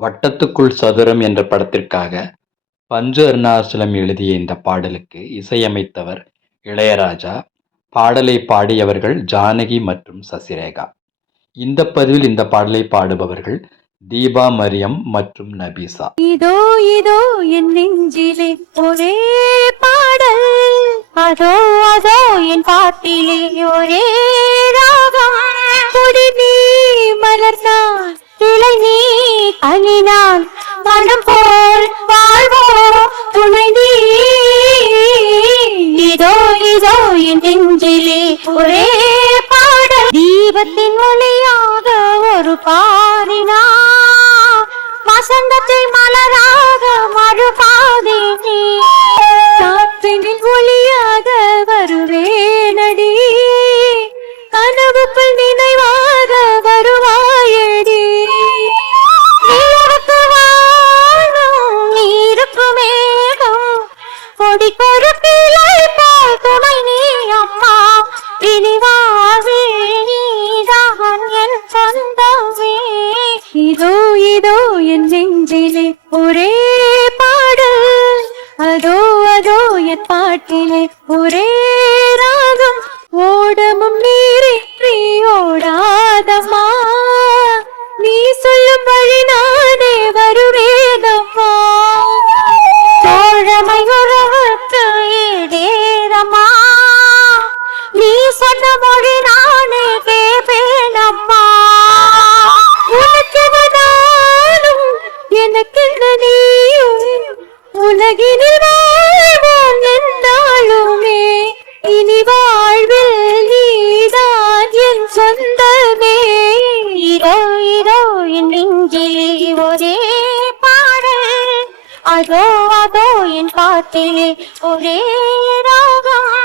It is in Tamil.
வட்டத்துக்குள் சதுரம் என்ற படத்திற்காக பஞ்சு அருணாசலம் எழுதிய இந்த பாடலுக்கு இசையமைத்தவர் இளையராஜா பாடலை பாடியவர்கள் ஜானகி மற்றும் சசிரேகா. இந்த பதிவில் இந்த பாடலை பாடுபவர்கள் தீபா மரியம் மற்றும் நபீசா. இதோ இதோ என் நெஞ்சிலே ஒரே பாடல். அதோ அதோ என் பாட்டிலே ஒரே மனம் போல் வாழ்வோம். துணை நீ இதோ இதோ என் நெஞ்சிலே ஒரே பாடல். தீபத்தின் ஒளியாக ஒரு பாரினா வசந்தத்தை மலராக மறுபா கொடிக்கொரு பிள்ளை போல் துணை நீ அம்மா. இனி நீதான் என் சொந்தமே. இதோ இதோ என் நெஞ்சிலே ஒரே பாடல். அதோ அதோ என் பாட்டிலே ஒரே ராகம். ஓடமும் உலகினில் வாழ்வோம் என்னாலுமே இனி வாழ்வில் நீதான் என் சொந்தமே. இதோ இதோ என் நெஞ்சிலே ஒரே பாடல். அதோ அதோ என் பாட்டிலே ஒரே ராகம்.